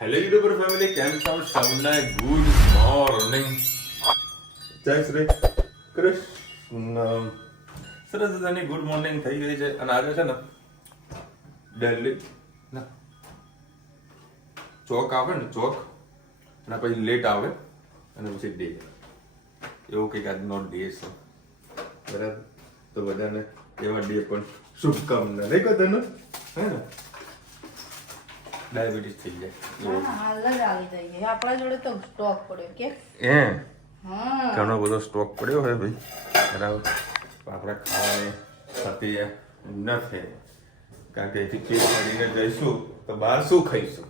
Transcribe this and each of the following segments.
Hello YouTuber family, કેમ છો? સૌને ગુડ મોર્નિંગ. જય શ્રી કૃષ્ણ. સરસ મજાની ગુડ મોર્નિંગ થઈ ગઈ છે અને આજે છે ને દિલ્હી ના ચોક આવે ને ચોક અને પછી લેટ આવે અને પછી ડે એવું કંઈક આજનો ડે છે. બરાબર, તો બધાને એવા ડે પણ શુભકામના. નહીં કહો તને હે ને ડાયાબિટીસ થઈ જાય. હાલ જ આવી થઈ ગઈ આપણા જોડે તો સ્ટોક પડ્યો કે હા, ઘણો બધો સ્ટોક પડ્યો હોય ભાઈ. બરાબર, આપણે ખાવાની થતી નથી કારણ કે એથી પેટ ભરીને જઈશું તો બહાર શું ખાઈશું?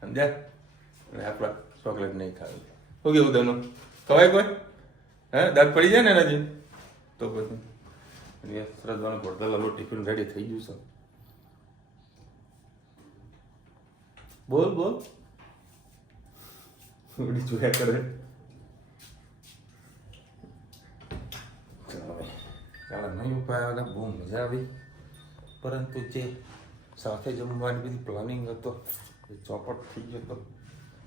સમજ્યા? અને આપણા ચોકલેટ નહીં ખાવી. શું કેવું તનું? ખવાય કોઈ? હે, દાંત પડી જાય ને એનાથી તો પછી સરસવાનું ભરતલાલો ટિફિન રેડી થઈ ગયું છે. બોલ બોલ, થોડી જોયા કરે. ચાલો નહીં ઉપાય, બહુ મજા આવી, પરંતુ જે સાથે જમવાની બધી પ્લાનિંગ હતો એ ચોપટ થઈ ગયો હતો.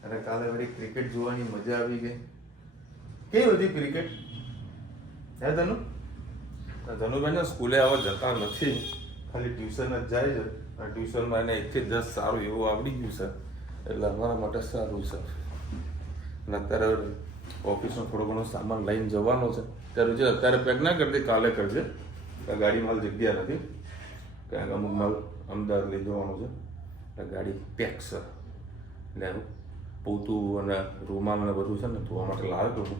અને કાલે વળી ક્રિકેટ જોવાની મજા આવી ગઈ. કેવી હતી ક્રિકેટ? હે ધનુ? ધનુભાઈ સ્કૂલે આવવા જતા નથી, ખાલી ટ્યુશન જ જાય છે. અને ટ્યુશનમાં એને 1 થી 10 સારું એવું આવડી ગયું છે, એટલે અમારા માટે સારું છે. અને અત્યારે ઓફિસનો થોડો ઘણો સામાન લઈને જવાનો છે. ત્યારે જે અત્યારે પેક ના કરતી, કાલે કરજે. ગાડીમાં જગ્યા નથી, કારણ કે અમુક માલ અમદાવાદ લઈ જવાનું છે, એટલે ગાડી પેક છે. એટલે પોતું અને રૂમાલ ને બધું છે ને ધોવા માટે લાવ્યો હતો,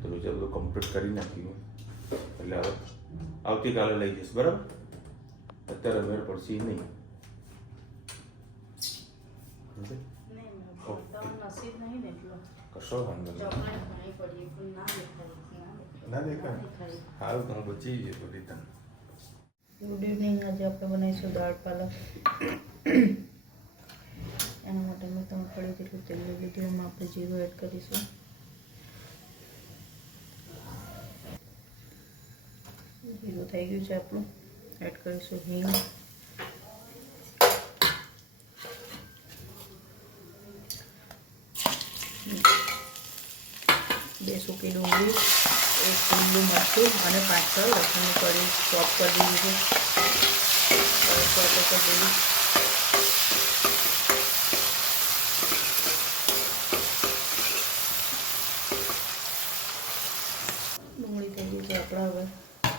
તો બીજા બધું કમ્પ્લીટ કરી નાખ્યું. એટલે હવે આવતીકાલે લઈ જઈશ. બરાબર, અત્યારે મેળ પડશે નહીં. કશો વાંધો નહીં, ના દેખાય. હારું તો હું બચી ગયો રીતન. Good evening. આજે આપણે બનાવીશું દાળ પાલક. એના માટે મેં તમે થોડી જેટલું તેલ લીધું, એમાં આપણે જીરું એડ કરીશું. જીરું થઈ ગયું છે આપણું. એડ કરીશું હિંગ, બે સૂકી ડુંગળી, 1 લીલું મરચું અને 5-6 લસણની કળી ચોપ કરી દીધી છે. ચોપ કરી દીધી. ડુંગળી થઈ ગઈ છે આપણે. હવે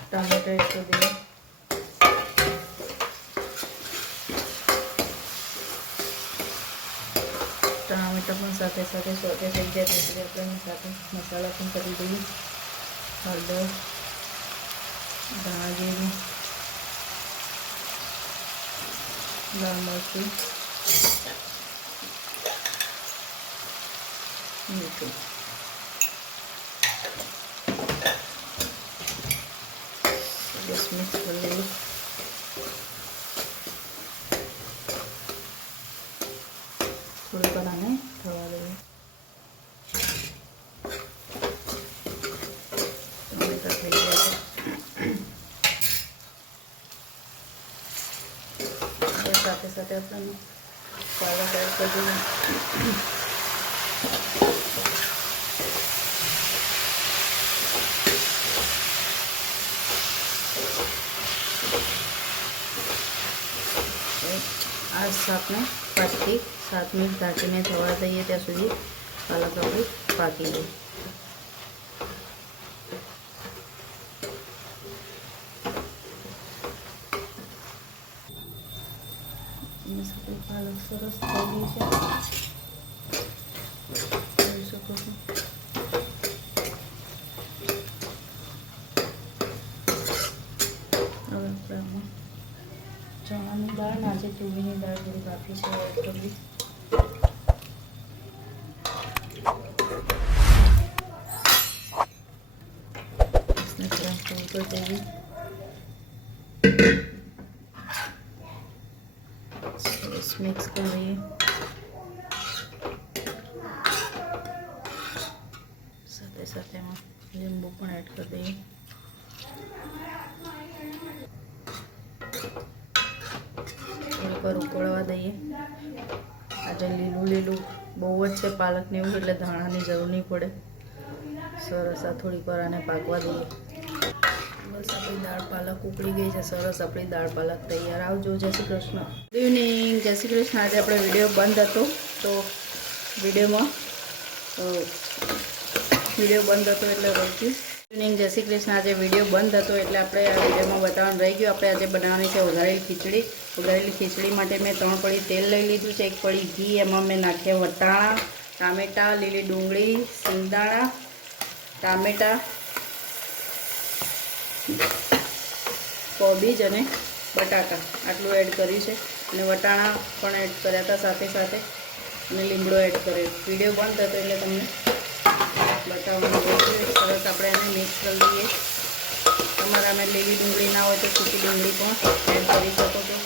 ટામેટા એડ કરી દઈએ. ટામેટા પણ સાથે સાથે સોતે થઈ જાય પછી આપણે સાથે મસાલા પણ કરી દઈએ. હળદર, ધાણા જીરું, લાલ મરચું, મીઠું. બસ મિક્સ કરી લઈએ. થોડું બનાને થવા દઈએ. ટમેટા થઈ ગયા છે. સાથે સાથે આપણે પાલક એડ કરી દઈએ. આ શાકને 5 થી 7 મિનિટ ઢાંકીને થવા દઈએ, ત્યાં સુધી પાલક આપણી પાકી દઈએ. પાલક સરસ થઈ ગઈ છે, જોઈ શકો છો. હવે આપણે આમાં ચણાની દાળ, આજે તુવેરની દાળ થોડી બાકી છે એડ કરવી. મિક્સ કરી દઈએ. સાથે સાથે એમાં લીંબુ પણ એડ કરી દઈએ. વાર ઉકળવા દઈએ. આજે લીલું લીલું બહુ જ છે પાલકને એવું, એટલે ધાણાની જરૂર નહીં પડે. સરસ આ થોડીક વાર આને પાકવા દઈએ. બસ આપણી દાળ પાલક ઉકળી ગઈ છે. સરસ આપણી દાળ પાલક તૈયાર. આવજો. જય શ્રી કૃષ્ણ. Good evening. જય શ્રી કૃષ્ણ. આજે આપણે વિડીયો બંધ હતો તો વિડીયો બંધ હતો એટલે રોક્યું. ઇવનિંગ. જય શ્રી કૃષ્ણ. આજે વિડીયો બંધ હતો એટલે આપણે આ વિડીયોમાં બતાવવાનું રહી ગયું. આપણે આજે બનાવવાની છે વઘારેલી ખીચડી. વઘારેલી ખીચડી માટે મેં 3 પડી તેલ લઈ લીધું છે, 1 પડી ઘી. એમાં મેં નાખ્યા વટાણા, ટામેટાં, લીલી ડુંગળી, સિંગદાણા, ટામેટાં, કોબીજ અને બટાકા આટલું એડ કર્યું છે. અને વટાણા પણ એડ કર્યા હતા સાથે સાથે, અને લીમડો એડ કર્યો. વિડીયો બંધ હતો એટલે તમને બતાવવાનું રહ્યું. સરસ આપણે એને મિક્સ કરી દઈએ. તમારામાં લીલી ડુંગળી ના હોય તો સૂકી ડુંગળી પણ એડ કરી શકો છો.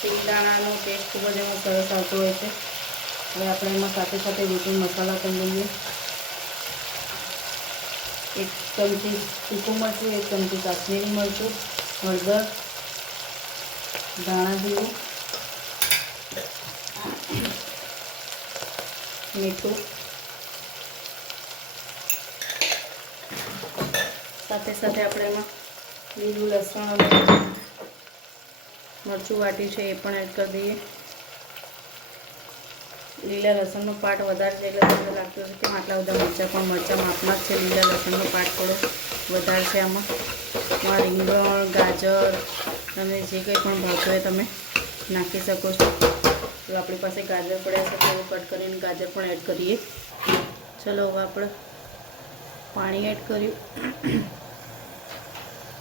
સિંગદાણાનો ટેસ્ટ ખૂબ જ એમાં સરસ આવતો હોય છે. હવે આપણે એમાં સાથે સાથે લીલું મસાલા કરી લઈએ. 1 ચમચી સૂકું મરચું, 1 ચમચી કાશ્મીરી મરચું, હળદર, ધાણા જીરું, મીઠું, સાથે સાથે આપણે એમાં લીલું લસણ અને મરચું વાટ્યું છે એ પણ એડ કરી દઈએ. લીલા લસણનો પાટ વધારે છે એટલે તમને લાગતું હશે કે આટલા બધા મરચાં, પણ મરચાં માપમાં જ છે. લીલા લસણનો પાટ થોડો વધારે છે આમાં. રીંગણ, ગાજર અને જે કંઈ પણ ભાવતું હોય તમે નાખી શકો છો. તો આપણી પાસે ગાજર પડ્યા છે, થોડું કટ કરીને ગાજર પણ એડ કરીએ. ચલો હવે આપણે પાણી એડ કર્યું.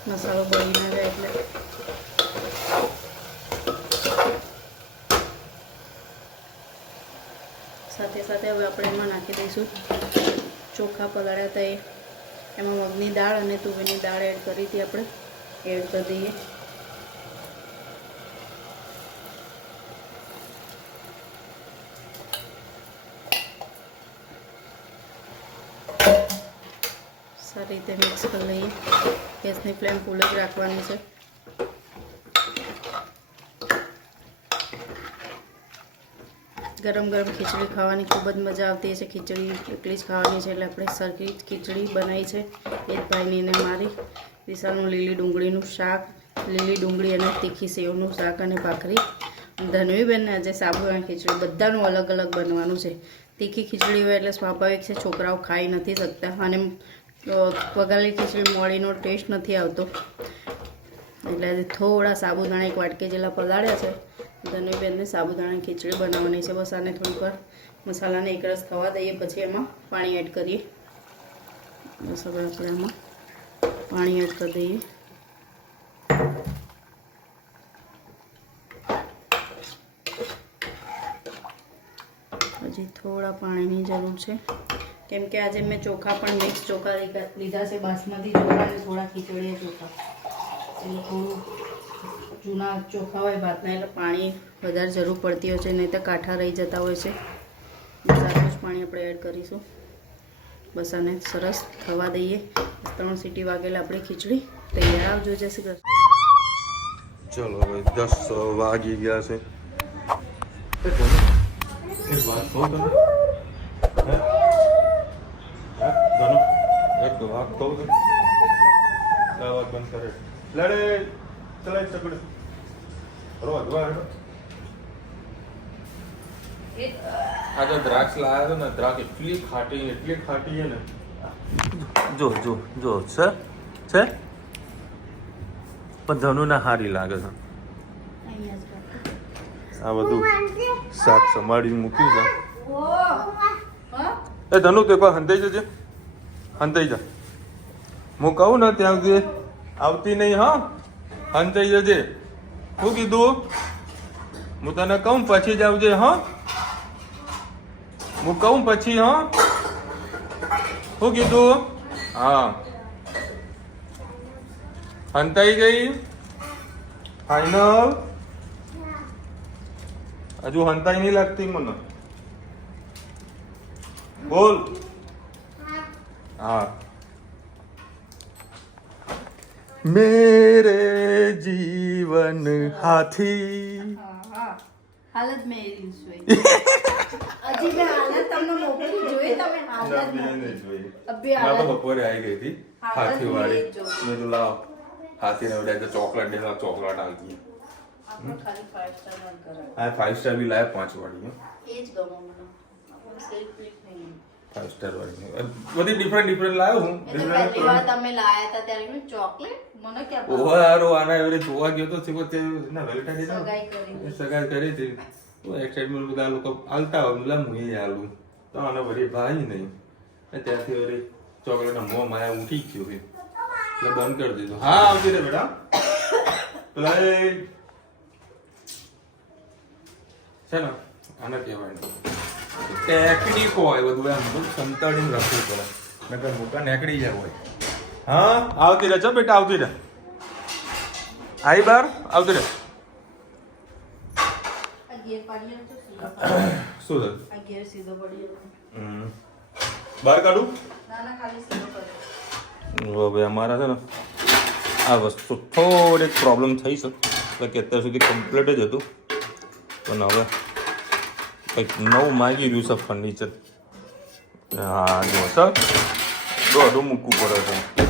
મસાલો બળી ના જાય એટલે. સાથે સાથે હવે આપણે એમાં નાખી દઈશું ચોખા પલાળ્યા હતા એ. એમાં મગની દાળ અને તુવેરની દાળ એડ કરી હતી આપણે, એડ કરી દઈએ. સારી રીતે મિક્સ કરી લઈએ. ગેસની ફ્લેમ ફૂલ જ રાખવાની છે. ગરમ ગરમ ખીચડી ખાવાની ખૂબ જ મજા આવતી છે. ખીચડી એકલી જ ખાવાની છે એટલે આપણે સરખી ખીચડી બનાવી છે. એક ભાઈની ને મારી. વિશાલનું લીલી ડુંગળીનું શાક, લીલી ડુંગળી અને તીખી સેવનું શાક અને ભાખરી. ધનવીબેનને આજે સાબુદાણા ખીચડી. બધાનું અલગ અલગ બનવાનું છે. તીખી ખીચડી હોય એટલે સ્વાભાવિક છે છોકરાઓ ખાઈ નથી શકતા, અને વઘારેલી ખીચડી મોળીનો ટેસ્ટ નથી આવતો એટલે આજે થોડા સાબુદાણા 1 વાટકી જેટલા પલાળ્યા છે. ધનવીબેનને સાબુદાણાની ખીચડી બનાવવાની છે. બસ આને થોડીક વાર મસાલાને એકરસ થવા દઈએ, પછી એમાં પાણી એડ કરીએ. બસ હવે આપણે એમાં પાણી એડ કરી દઈએ. હજી થોડા પાણીની જરૂર છે, કેમ કે આજે મેં ચોખા પણ મિક્સ ચોખા લીધા છે. બાસમતી ચોખા અને થોડા ખીચડીયા ચોખા. એટલે થોડું જૂના ચોખા હોય ભાતના એટલે પાણી વધારે જરૂર પડતી હોય છે, નહીં તો કાંઠા રહી જતા હોય છે. સારું જ પાણી આપણે એડ કરીશું. બસ આને સરસ થવા દઈએ. 3 સીટી વાગેલા આપણી ખીચડી તૈયાર. આવજો. જય શ્રી કૃષ્ણ. ચલો હવે 10 વાગી ગયા છે. એક વાત કહું તને, એક વાત કહું તને, વાત બંધ કરે લડે ચલાય ચકડે રોજ વાર. આજે દ્રાક્ષ લાવ્યા છે ને, દ્રાક્ષ એટલી ખાટી છે ને. જો જો જો છે પણ ધનુને હારી લાગે છે. આ બધું શાક સંભાળીને મૂક્યું છે. એ ધનુ તે કોઈ હંતાઈ જજે, હંતાઈ જા. હું કહું ને ત્યાં સુધી આવતી નહીં. હા, હંતાઈ જજે. શું કીધું? હું તને કહું પછી જ આવજે. હા, હું કહું પછી. હા, શું કીધું? હા, હંતાઈ ગઈ. ફાઈનલ. હજુ હંતાઈ નહીં લાગતી મને. બોલ. हाँ मेरे जीवन हाथी હાલત મેં એ રીલ્સ જોઈ હજી મેં હાલત તમને મોકલી જોઈ તમે હાલત અભી મારે તો હાલત બપોરે આવી ગઈ હતી હાથી વાળી મેં તો લાવ હાથીને વડે તો ચોકલેટ દે ચોકલેટ આવી આપણે ખાલી 5 સ્ટાર ન કરાય આ 5 સ્ટાર બી લાયા 5 વાળી એ જ ગમો મને આપણે સેલ્ફ ક્લિક નહીં 5 સ્ટાર વાળી બધી ડિફરન્ટ લાવ્યો હું એ તો પહેલી વાર તમે લાયા હતા ત્યારે મેં ચોકલેટ મને ક્યાં ભાવ ઓહો યાર આના એવરે જોવા ગયો તો સિકો તે ના વેલેન્ટાઇન ડે સગાઈ કરી સગાઈ કરી હતી તો એક્સાઇટમેન્ટ બધા લોકો આલતા હોય એટલે હું એ આલું તો આને વળી ભાઈ નહીં ત્યાંથી વળી ચોકલેટ મોં માયા ઉઠી ગયો એટલે બંધ કરી દીધું હા આવતી રે બેટા પેલા છે ને આને કહેવાય ટેકનિક હોય બધું એમ સંતાડીને રાખવું પડે નકર મૂકા નેકડી જાય હોય હા આવતી રહે છો બેટા આવતી રહે આઈ બાર આવતી રહે આ ગેર પાડીએ તો સીધો શું છે આ ગેર સીધો પડી બહાર કાઢું ના ખાલી સીધો કરે હવે અમારા છે ને આ વસ્તુ થોડીક પ્રોબ્લેમ થઈ છે એટલે કે અત્યાર સુધી કમ્પ્લીટ જ હતું પણ હવે કંઈક નવું માગી રહ્યું છે ફર્નિચર હા જો સર દોઢું મૂકવું પડે છે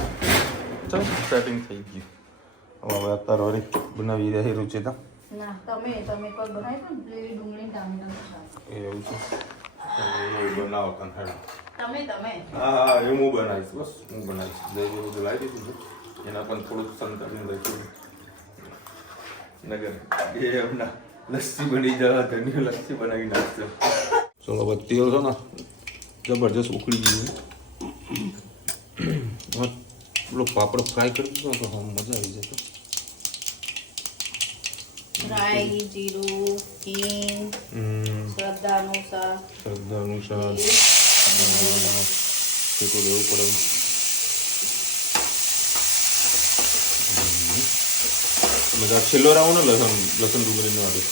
ચાલ સેટિંગ થઈ ગયું હવે અત્યારે વળી બનાવી રહ્યું છે તા ના તમે કોઈ બનાવી તો લીલી ડુંગળી ટામેટાનું શાક એવું છે એવું બનાવો કંઠાડા તમે હા એ હું બનાવીશ બસ હું બનાવીશ દહીં બધું લાવી દીધું છે એના પણ થોડુંક સંતાડીને રાખ્યું નગર એ હમણાં લસ્સી બની જવા ધની લસ્સી બનાવી નાખશે ચલો હવે તેલ છે ને જબરજસ્ત ઉકળી ગયું પેલો પાપડ ફ્રાય કરી દીધો તો હા મજા આવી જશે રાઈ જીરું હિંગ શ્રદ્ધા અનુસાર ટેકો દેવું પડે મજા છેલ્લો રાઉન્ડ ને લસણ ડુંગળીનો વાળું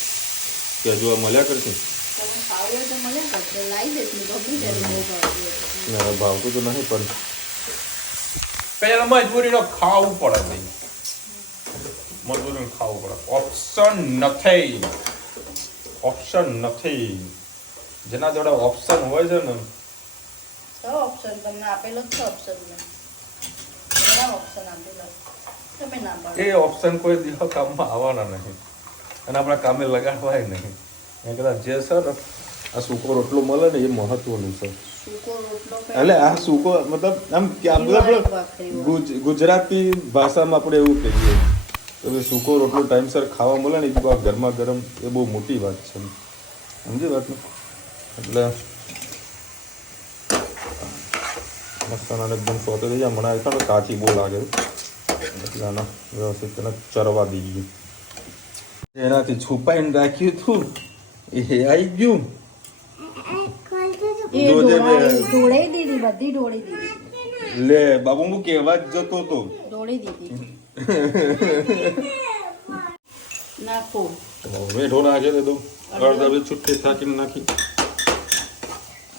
કે હજુ આ મળ્યા કરશે તમે ખાવું હોય તો મળે તો લાવી દઈશ ને ગભરી જાય બહુ ભાવતું ના ભાવતું તો નહીં પણ પેલા મજબૂરીનો ખાવું પડે નહીં મજબૂરીને ખાવું પડે ઓપ્શન નથી જેના જોડે ઓપ્શન હોય છે ને છ ઓપ્શન તમને આપેલો જ છે ઓપ્શન મેં ઘણા ઓપ્શન આપેલા તમે ના પાડો એ ઓપ્શન કોઈ દિવસ કામમાં આવવાના નહીં અને આપણા કામે લગાડવાય નહીં એ કદાચ જે છે ને આ સૂકો રોટલો મળે ને એ મહત્વનું છે સૂકો રોટલો એટલે આ સૂકો મતલબ આમ મતલબ ગુજરાતી ભાષામાં આપણે એવું કહીએ તો સૂકો રોટલો ટાઈમસર ખાવા મળે ને એ ગરમા ગરમ એ બહુ મોટી વાત છે સમજી વાત ને એટલે મસાલાને એકદમ સોતે થઈ જાય મને આવી કાચી બહુ લાગે એટલે આના વ્યવસ્થિત તેને ચરવા દઈએ એનાથી છુપાઈને રાખ્યું હતું એ આવી ગયું ઢોળી દીધી બધી ઢોળી દીધી લે બાબુ હું કહેવા જ જતો તો ઢોળી દીધી નાખો મેઠો નાખે તો અડધા છુટ્ટી થાકીને નાખી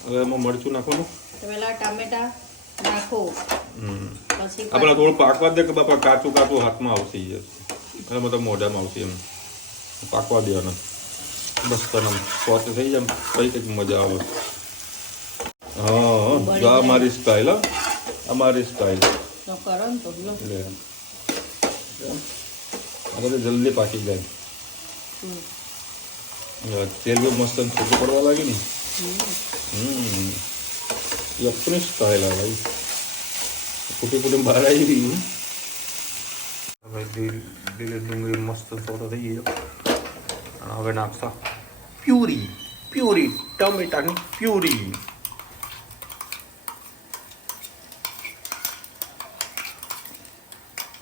હવે એમાં મરચું નાખવાનું પેલા ટામેટા નાખો પછી આપણા થોડું પાકવા દે કે બાપા કાચું હાથમાં આવશે એમાં તો મોઢામાં આવશે એમ પાકવા દેવાના બસ તને સ્વાદ થઈ જાય કઈ કંઈક મજા આવે હા જો આ મારી સ્ટાઇલ અમારી સ્ટાઇલ તો કરો ને તો લે આ તો જલ્દી પાકી જાય તેલ બી મસ્ત છૂટું પડવા લાગે ને ये अपनी स्टाइल है भाई कुटी बहार आई रही है भाई दिल डूंगरी मस्त फोटो થઈ ગયો અને હવે નાખતા પ્યુરી ટમેટાની પ્યુરી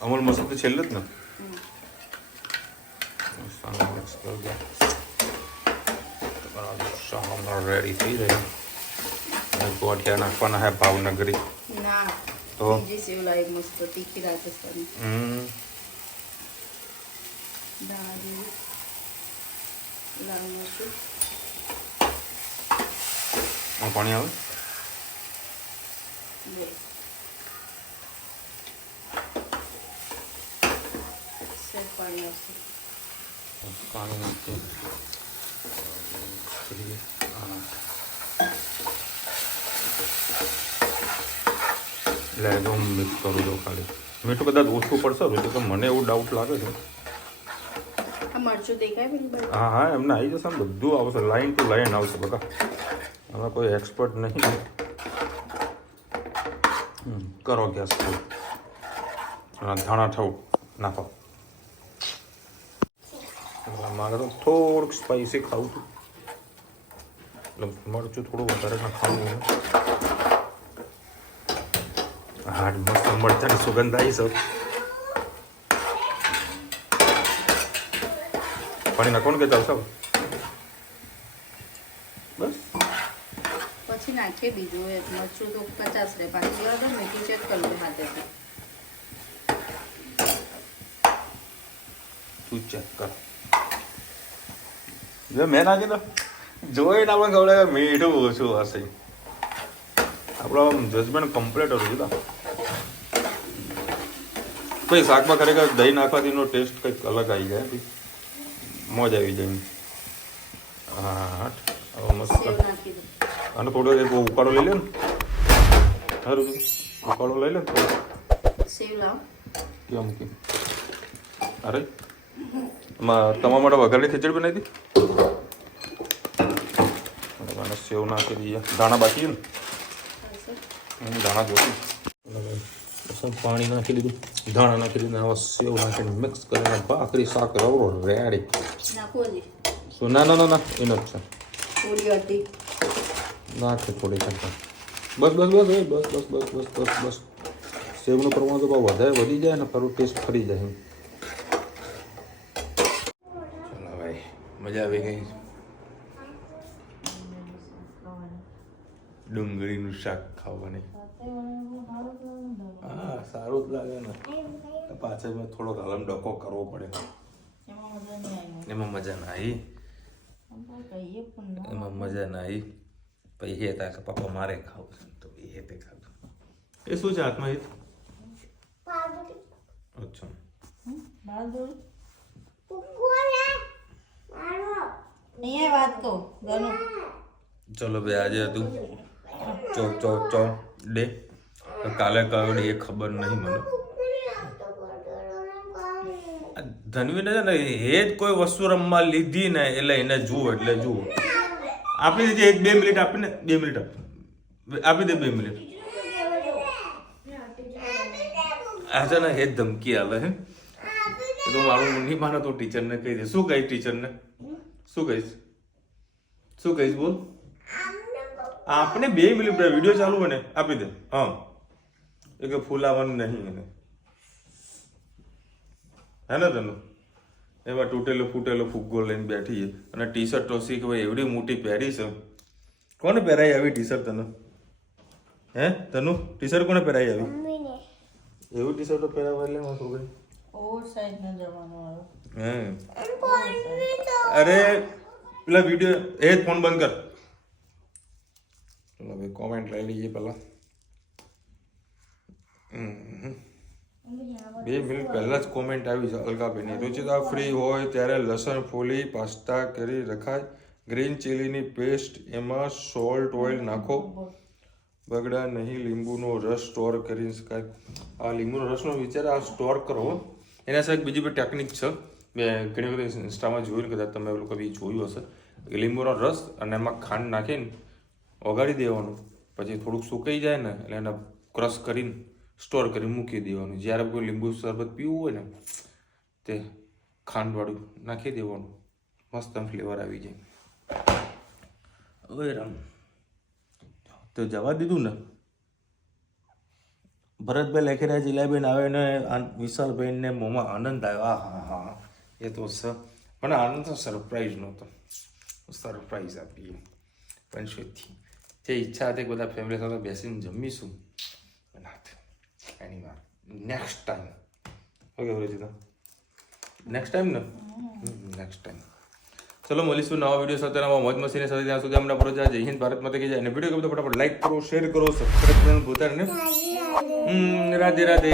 અમલ મસાલો તો છેલ્લે જ ને મસાલો મિક્સ કરી દે તમારા શામના રેડી થઈ જાય ગોઠિયા નાખવાના હે ભાવનગરી ના તો બીજી સેવ લાવી મસ્ત તીખી રાજસ્થાની દાણા જેવી લાલ મરચું પાણી આવે બે સેવ પાણી આવશે પાણી નાખીએ એટલે જો હું મિક્સ કરું છું ખાલી. મીઠું કદાચ ઓછું પડશે રુચિ, તો મને એવું ડાઉટ લાગે છે. આ મરચું દેખાય પેલી બાજુ? હા હા, એમને આવી જશે ને, બધું આવશે, લાઈન ટુ લાઈન આવશે બધા. હવે કોઈ એક્સપર્ટ નહીં. કરો ગેસ ફૂલ. ધાણા થવું નાખો. મારે તો થોડુંક સ્પાઈસી ખાવું હતું, એટલે મરચું થોડું વધારે નાખવાનું. હા, મસ્ત મરચાની સુગંધ આવી છે. પાણી નાખવાનું કે ચાલશે? બસ પછી નાખીએ બીજું. એ મરચું તો 50 રહે, પાછી જવા દો. મીઠું ચેક કરી લે હાથેથી. તું ચેક કર. જો મેં નાખી દો, જોઈને આપણે ખબર મીઠું ઓછું હશે. આપણો જજમેન્ટ કમ્પ્લીટ હતું. જુદા કોઈ શાકમાં ખરેખર દહીં નાખવાથી એનો ટેસ્ટ કંઈક અલગ આવી જાય, મોજ આવી જાય. હા, હવે મસ્ત. સેવ નાખી દો. અને થોડો એક ઉકાળો લઈ લે ને. સારું, ઉકાળો લઈ લે ને થોડો. સેવ લાવ. ક્યાં મૂકી? અરે એમાં તમારા માટે વઘારની ખીચડી બનાવી હતી. અને સેવ નાખી દઈએ. દાણા બાકી ને, દાણા જોશું. પાણી નાખી દીધું, દાણા નાખી દીધું, હવે સેવ નાખીને મિક્સ કરીને ભાખરી શાક રવડો રેડી. નાખો હજી. શું? ના ના ના ના, એનો જ છે. થોડી હતી નાખે થોડી ચમચા. બસ બસ બસ બસ બસ બસ બસ બસ બસ. સેવનું પ્રમાણ તો બહુ વધારે વધી જાય ને, ફરું ટેસ્ટ ફરી જાય. ચાલો ભાઈ, મજા આવી ગઈ. ડુંગળીનું શાક ખાવાની. હા, સારું જ લાગે ને. પાછળ મેં થોડોક હલમ ડકો કરવો પડે. એમાં મજા ના આવી. એમાં મજા ના આવી. પછી એ થાય કે પપ્પા મારે ખાવું છે, તો એ તે ખાધું. એ શું છે હાથમાં? અચ્છા, અહીંયા વાત કહું. ચલો ભાઈ, આજે હતું ચો ડે. કાલે કયો ડે એ ખબર નહીં મને. ધનવીને છે ને એ જ કોઈ વસ્તુ રમવા લીધી ને એટલે એને જુઓ એટલે જુઓ. આપી દીધી 1-2 મિનિટ આપીને, 2 મિનિટ આપી દે 2 મિનિટ. આ છે ને એ જ ધમકી હાલે હે. તો મારું નહીં માને તો ટીચરને કહી દે. શું કહીશ ટીચરને? શું કહીશ? શું કહીશ બોલ? આપણે 2 મિનિટ વિડીયો ચાલુ હોય ને આપી દે. હા, એ કે ફૂલાવાનું નહીં એને, હે ને? તને એમાં તૂટેલો ફૂટેલો ફુગ્ગો લઈને બેઠી છે અને ટી શર્ટ તો શીખ ભાઈ એવડી મોટી પહેરી છે. કોને પહેરાઈ આવી ટી શર્ટ તને? હે તનું ટી શર્ટ કોને પહેરાઈ આવી? એવું ટી શર્ટ પહેરાવા એટલે મારું ભાઈ ઓવર સાઈઝ નો જવાનો આવ્યો. હે અરે પેલા વિડીયો એ જ ફોન બંધ કર. ચલો ભાઈ કોમેન્ટ લઈ લઈએ પહેલા. 2 મિનિટ પહેલા જ કોમેન્ટ આવી છે અલકાબેનની. રુચિતા ફ્રી હોય ત્યારે લસણ ફોલી પાસ્તા કરી રખાય. ગ્રીન ચીલીની પેસ્ટ, એમાં સોલ્ટ ઓઇલ નાખો, બગડા નહીં. લીંબુનો રસ સ્ટોર કરી શકાય. આ લીંબુનો રસનો વિચાર આ સ્ટોર કરો. એના સિવાય બીજી બધી ટેકનિક છે. મેં ઘણી બધી ઇન્સ્ટામાં જોયું, કદાચ તમે લોકો બી જોયું હશે. લીંબુનો રસ અને એમાં ખાંડ નાખીને ઓગાળી દેવાનું, પછી થોડુંક સુકાઈ જાય ને એટલે એને ક્રશ કરીને સ્ટોર કરી મૂકી દેવાનું. જ્યારે કોઈ લીંબુ શરબત પીવું હોય ને તે ખાંડવાળું નાખી દેવાનું, મસ્ત ફ્લેવર આવી જાય. ઓય રામ, તો જવા દીધું ને. ભરતભાઈ લખી રહ્યા જિલાબેન આવે ને વિશાલભાઈને મોંમાં આનંદ આવ્યો. હા હા હા, એ તો મને આનંદ તો સરપ્રાઈઝ નહોતો, સરપ્રાઈઝ આપીએ પંચોથી. જે ઈચ્છા હતી બધા ફેમિલી સાથે બેસીને જમીશું, એની વાર next time. Okay રચિતા, next time ને? Next time. ચલો મળીશું નવા વિડીયો સાથે, નવા મોજ મસ્તીની સાથે. ત્યાં સુધી અમને પરોજા. જય હિન્દ, ભારત માતા કી જય. અને વિડીયો ગમે તો ફટાફટ લાઈક કરો, શેર કરો, સબસ્ક્રાઈબ કરવાનું ભૂલતા નહીં. રાધે રાધે.